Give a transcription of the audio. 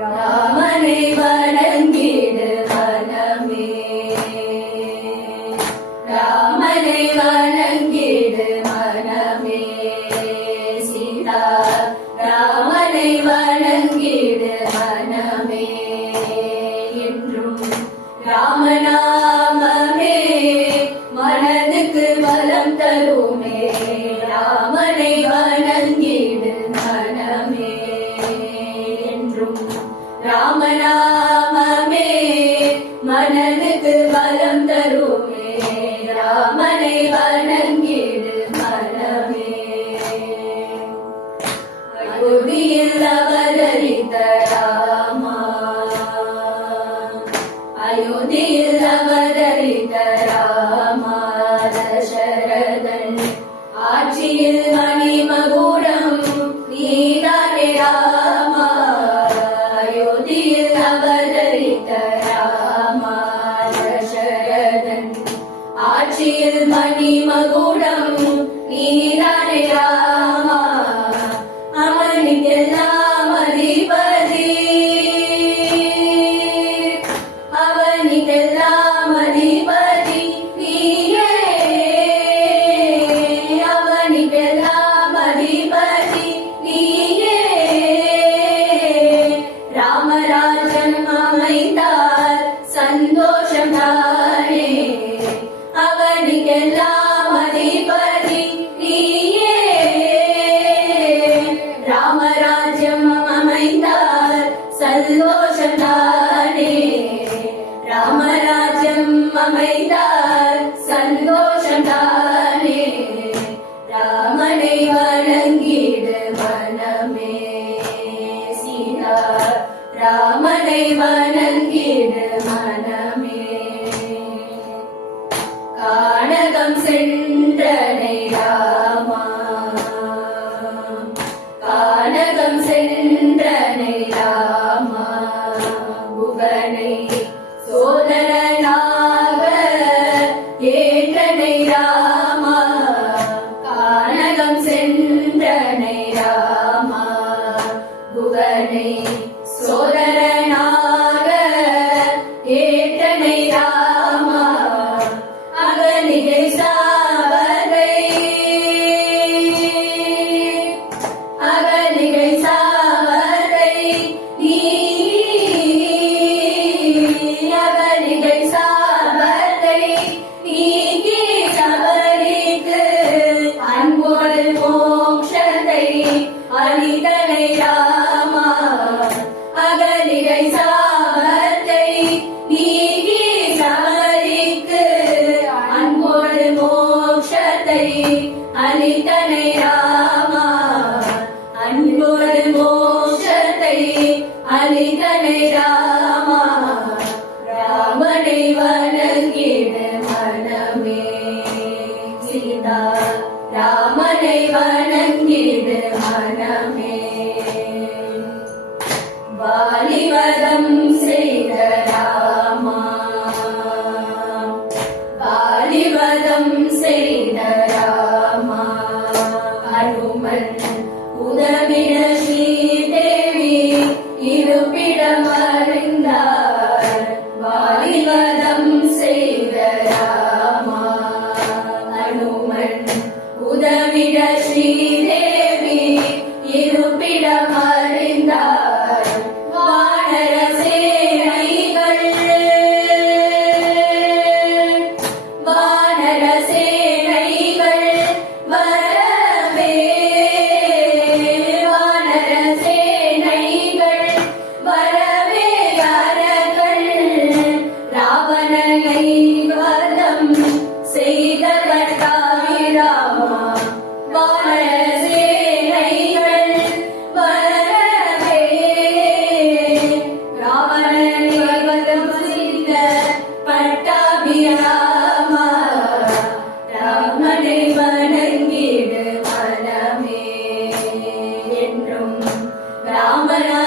ராமனை வணங்கிடு மனமே, ராமனை வணங்கிடு மனமே, சீதா ராமனை வணங்கிடு மனமே, என்றும் ராமநாமமே மனதுக்கு பலம் தருமே, ராமனை வணங்கிடு மனமே, என்றும் ராமநாமமே மனதுக்கு பலம் தருமே, ராமனை வணங்கிடு மனமே. அயோத்தியில் அவதரித்த ராமா, அயோத்தியில் அவதரித்த ராமா, தசரதன் ஆட்சியில் மணிமகுடம் நீதானே ராமா, அயோத்தியில் அவதரித்த ராமா, தசரதன் ஆட்சியில் மணிமகுடம் நீதானே ராமா, அவனுக்கெல்லாம் அதிபதி, அவனுக்கெல்லாம் அதிபதி நீயே, அவனுக்கெல்லாம் அதிபதி நீயே, ராமராஜன் அமைந்தார் சந்தோஷம் தானே, அவனுக்கெல்லாம் அதிபதி நீயே, ராமராஜ்யம் அமைந்தார் சந்தோஷம் தானே, ராமராஜ்யம் அமைந்தார் சந்தோஷம் தானே, ராமனை வணங்கிடு மனமே, சீதா ராமனை வணங்கிடு மனமே. கானகம் சென்றனை ராமா, கானகம் சென்றனை ராமா, புகனை சோதரனாக ஏற்றனை ராமா, கானகம் சென்றனை ராமா, புகனை சோதரனாக ஏற்றனை ராமா, அகலிகை சாவகை, அகலிகை சாவகை நீ, அகலிகை சாவகை நீக்கி சபரிக்கு அன்போடு மோட்சத்தை அளித்தனை ராமா, அகலிகை சாவகை நீக்கி சபரிக்கு அன்போடு மோட்சத்தை அளித்தனை ராமா, அன்போடு மோட்சத்தை அளித்தனை ராமா, ராமனை வணங்கிடு மனமே, சீதா ராமனை வணங்கிடு மனமே. வாலிவதம் செய்த ராமா, வாலிவதம் செய்த ராமா, அனுமன் உதவிட ஸ்ரீதேவி இருப்பிடம் அறிந்தார், வாலிவதம் செய்த ராமா, அனுமன் உதவிட ஸ்ரீதேவி இருப்பிடம் அறிந்தார், வானர சேனைகள், வானர சேனைகள் வரவே, வானர சேனைகள் வரவே, அரர்கள் ராவணனை வதம் செய்த கட்டாய் ராமா, வானர சேனைகள் வரவே, ராவணனை வதம் செய்த பட்டாபிராமா, ராமனை வணங்கிடு மனமே, என்றும் ராமனா